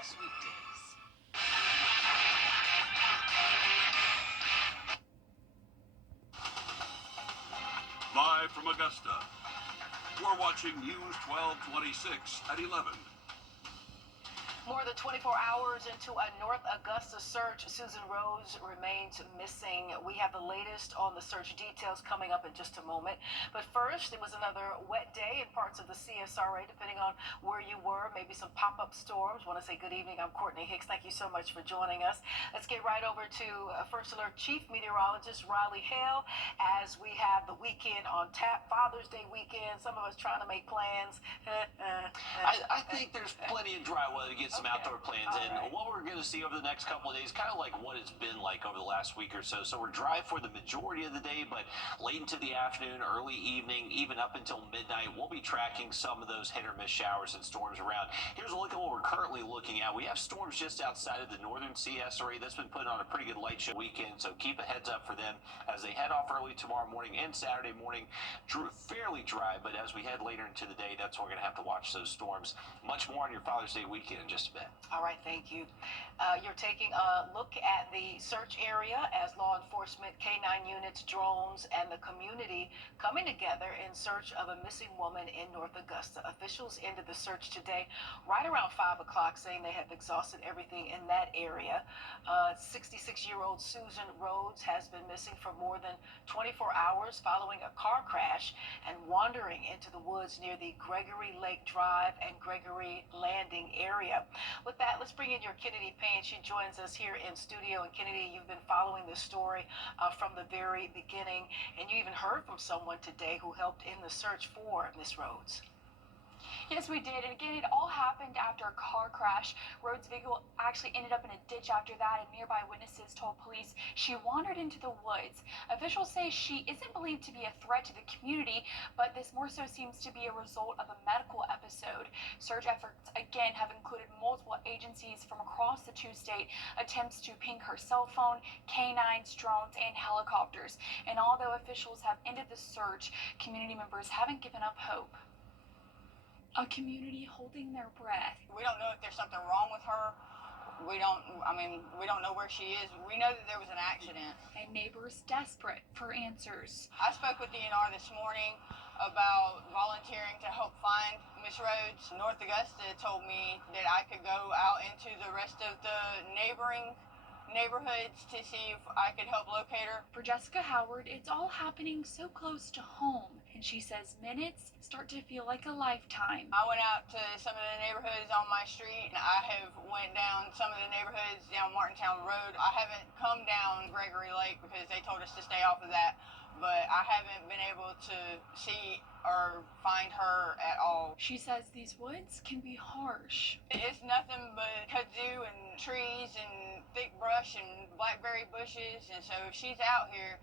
CBS weekdays. Live from Augusta, we're watching News 1226 at 11. More than 24 hours into a North Augusta search, Susan Rhodes remains missing. We have the latest on the search details coming up in just a moment. But first, it was another wet day in parts of the CSRA, depending on where you were, maybe some pop-up storms. Want to say good evening. I'm Courtney Hicks. Thank you so much for joining us. Let's get right over to First Alert Chief Meteorologist Riley Hale as we have the weekend on tap, Father's Day weekend. Some of us trying to make plans. I think there's plenty of dry weather to get some outdoor plans in. Right. What we're going to see over the next couple of days, kind of like what it's been like over the last week or so. So we're dry for the majority of the day, but late into the afternoon, early evening, even up until midnight, we'll be tracking some of those hit or miss showers and storms around. Here's a look at what we're currently looking at. We have storms just outside of the northern CSRA. That's been putting on a pretty good light show weekend, so keep a heads up for them as they head off early tomorrow morning and Saturday morning. Fairly dry, but as we head later into the day, that's when we're going to have to watch those storms. Much more on your Father's Day weekend in just a bit. All right, thank you. You're taking a look at the search area as law enforcement, K-9 units, drones, and the community coming together in search of a missing woman in North Augusta. Officials ended the search today right around 5 o'clock, saying they have exhausted everything in that area. 66-year-old Susan Rhodes has been missing for more than 24 hours following a car crash and wandering into the woods near the Gregory Lake Drive and Gregory Landing area. With that, let's bring in your Kennedy Payne. She joins us here in studio. And Kennedy, you've been following this story from the very beginning, and you even heard from someone today who helped in the search for Miss Rhodes. Yes, we did. And again, it all happened after a car crash. Rhodes' vehicle actually ended up in a ditch after that, and nearby witnesses told police she wandered into the woods. Officials say she isn't believed to be a threat to the community, but this more so seems to be a result of a medical episode. Search efforts, again, have included multiple agencies from across the two-state, attempts to ping her cell phone, K-9s, drones, and helicopters. And although officials have ended the search, community members haven't given up hope. A community holding their breath. We don't know if there's something wrong with her. We don't know where she is. We know that there was an accident. And neighbors desperate for answers. I spoke with DNR this morning about volunteering to help find Miss Rhodes. North Augusta told me that I could go out into the rest of the neighboring neighborhoods to see if I could help locate her. For Jessica Howard, it's all happening so close to home, and she says minutes start to feel like a lifetime. I went out to some of the neighborhoods on my street, and I have went down some of the neighborhoods down Martintown Road. I haven't come down Gregory Lake because they told us to stay off of that, but I haven't been able to see or find her at all. She says these woods can be harsh. It's nothing but kudzu and trees and thick brush and blackberry bushes, and so if she's out here,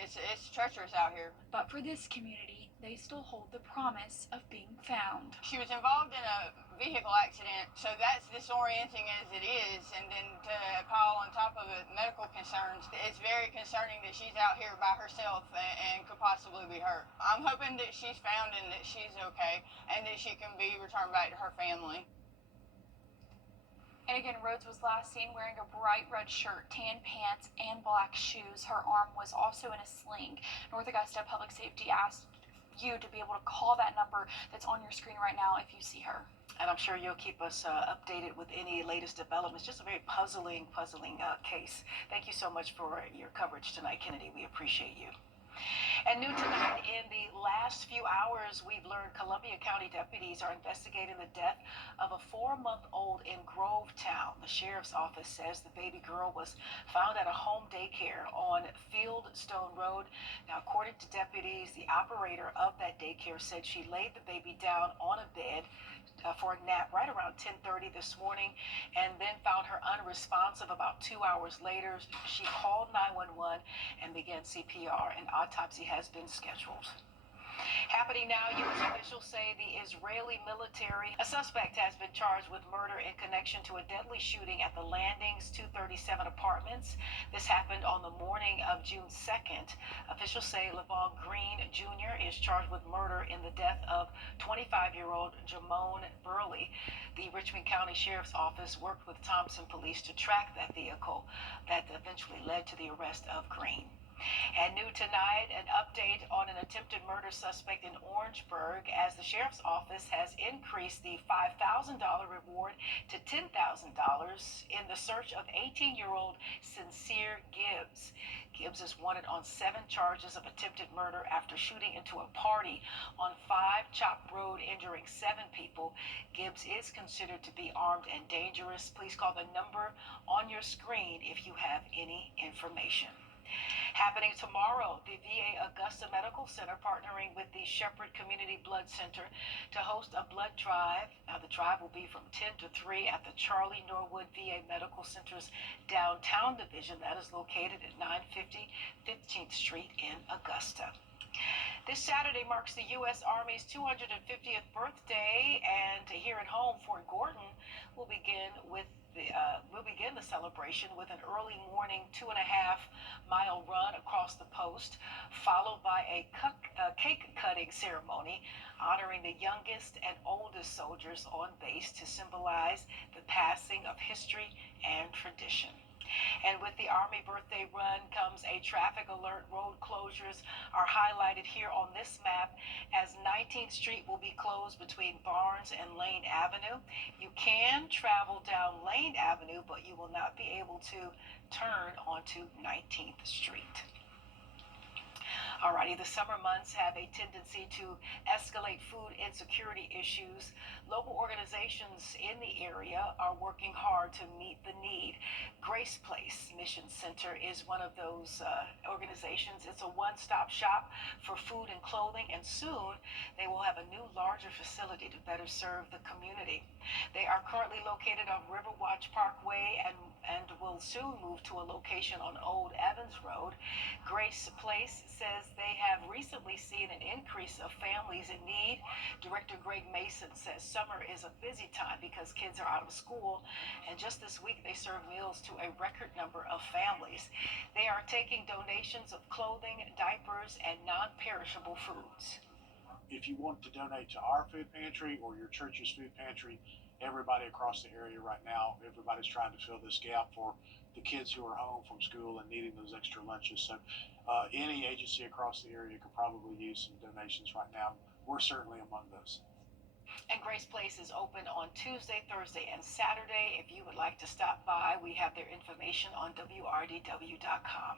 it's treacherous out here. But for this community, they still hold the promise of being found. She was involved in a vehicle accident, so that's disorienting as it is, and then to pile on top of it medical concerns, it's very concerning that she's out here by herself and could possibly be hurt. I'm hoping that she's found and that she's okay and that she can be returned back to her family. And again, Rhodes was last seen wearing a bright red shirt, tan pants, and black shoes. Her arm was also in a sling. North Augusta Public Safety asked you to be able to call that number that's on your screen right now if you see her. And I'm sure you'll keep us updated with any latest developments. Just a very puzzling case. Thank you so much for your coverage tonight, Kennedy. We appreciate you. And new tonight, in the last few hours, we've learned Columbia County deputies are investigating the death of a 4-month-old in Grovetown. The sheriff's office says the baby girl was found at a home daycare on Fieldstone Road. Now, according to deputies, the operator of that daycare said she laid the baby down on a bed for a nap right around 10:30 this morning, and then found her unresponsive. About 2 hours later, she called 911 and began CPR. An autopsy has been scheduled. Happening now, U.S. officials say the Israeli military, a suspect has been charged with murder in connection to a deadly shooting at the Landings 237 apartments. This happened on the morning of June 2nd. Officials say Lavon Green Jr. is charged with murder in the death of 25-year-old Jamone Burley. The Richmond County Sheriff's Office worked with Thompson Police to track that vehicle that eventually led to the arrest of Green. And new tonight, an update on an attempted murder suspect in Orangeburg as the sheriff's office has increased the $5,000 reward to $10,000 in the search of 18-year-old Sincere Gibbs. Gibbs is wanted on 7 charges of attempted murder after shooting into a party on 5 Chop Road, injuring 7 people. Gibbs is considered to be armed and dangerous. Please call the number on your screen if you have any information. Happening tomorrow, the VA Augusta Medical Center partnering with the Shepherd Community Blood Center to host a blood drive. Now, the drive will be from 10 to 3 at the Charlie Norwood VA Medical Center's downtown division that is located at 950 15th Street in Augusta. This Saturday marks the U.S. Army's 250th birthday, and here at home, Fort Gordon will begin the celebration with an early morning 2.5-mile run across the post, followed by a cake cutting ceremony honoring the youngest and oldest soldiers on base to symbolize the passing of history and tradition. And with the Army birthday run comes a traffic alert. Road closures are highlighted here on this map as 19th Street will be closed between Barnes and Lane Avenue. You can travel down Lane Avenue, but you will not be able to turn onto 19th Street. Alrighty, the summer months have a tendency to escalate food insecurity issues. Local organizations in the area are working hard to meet the need. Grace Place Mission Center is one of those organizations. It's a one-stop shop for food and clothing, and soon they will have a new, larger facility to better serve the community. They are currently located on Riverwatch Parkway and will soon move to a location on Old Evans Road. Grace Place says they have recently seen an increase of families in need. Director Greg Mason says summer is a busy time because kids are out of school, and just this week they served meals to a record number of families. They are taking donations of clothing, diapers, and non-perishable foods. If you want to donate to our food pantry or your church's food pantry, everybody across the area right now, everybody's trying to fill this gap for the kids who are home from school and needing those extra lunches. So any agency across the area could probably use some donations right now. We're certainly among those. And Grace Place is open on Tuesday, Thursday, and Saturday. If you would like to stop by, we have their information on wrdw.com.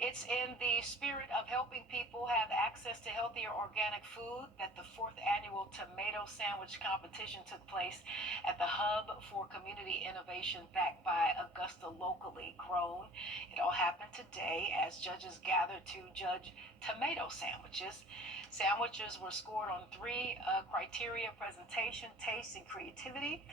It's in the spirit of helping people have access to healthier organic food that the 4th annual tomato sandwich competition took place at the Hub for Community Innovation, backed by Augusta Locally Grown. It all happened today as judges gathered to judge tomato sandwiches. Sandwiches were scored on 3 criteria: presentation, taste, and creativity.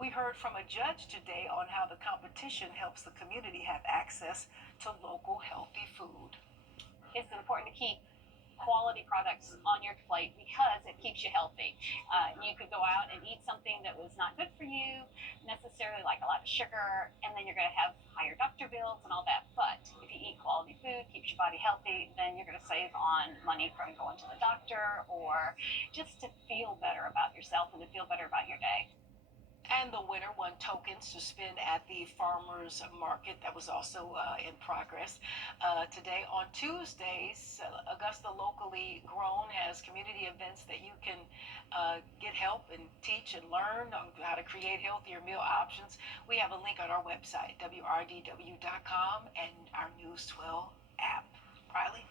We heard from a judge today on how the competition helps the community have access to local healthy food. It's important to keep quality products on your plate because it keeps you healthy. You could go out and eat something that was not good for you, necessarily like a lot of sugar, and then you're going to have higher doctor bills and all that. But if you eat quality food, keeps your body healthy, then you're going to save on money from going to the doctor or just to feel better about yourself and to feel better about your day. And the winner won tokens to spend at the farmers market that was also in progress. Today on Tuesdays, Augusta Locally Grown has community events that you can get help and teach and learn on how to create healthier meal options. We have a link on our website, wrdw.com, and our News 12 app. Riley?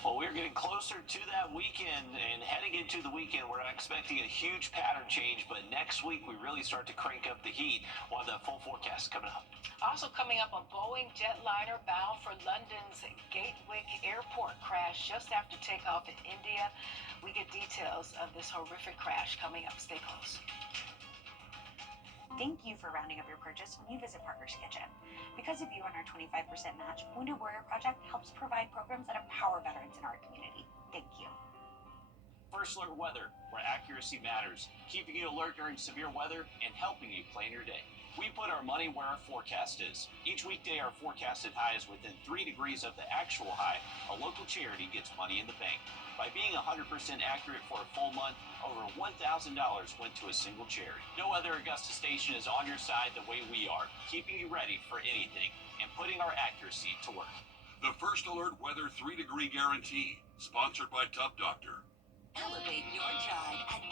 Well, we're getting closer to that weekend, and heading into the weekend, we're expecting a huge pattern change, but next week we really start to crank up the heat. We'll have that full forecast coming up. Also coming up, a Boeing jetliner bound for London's Gatwick airport crash just after takeoff in India. We get details of this horrific crash coming up. Stay close. Thank you for rounding up your purchase when you visit Parker's Kitchen. Because of you and our 25% match, Wounded Warrior Project helps provide programs that empower veterans in our community. Thank you. First Alert Weather, where accuracy matters, keeping you alert during severe weather and helping you plan your day. We put our money where our forecast is. Each weekday, our forecasted high is within 3 degrees of the actual high. A local charity gets money in the bank. By being 100% accurate for a full month, over $1,000 went to a single charity. No other Augusta station is on your side the way we are, keeping you ready for anything and putting our accuracy to work. The First Alert Weather 3-degree guarantee, sponsored by Tough Doctor. Elevate your drive at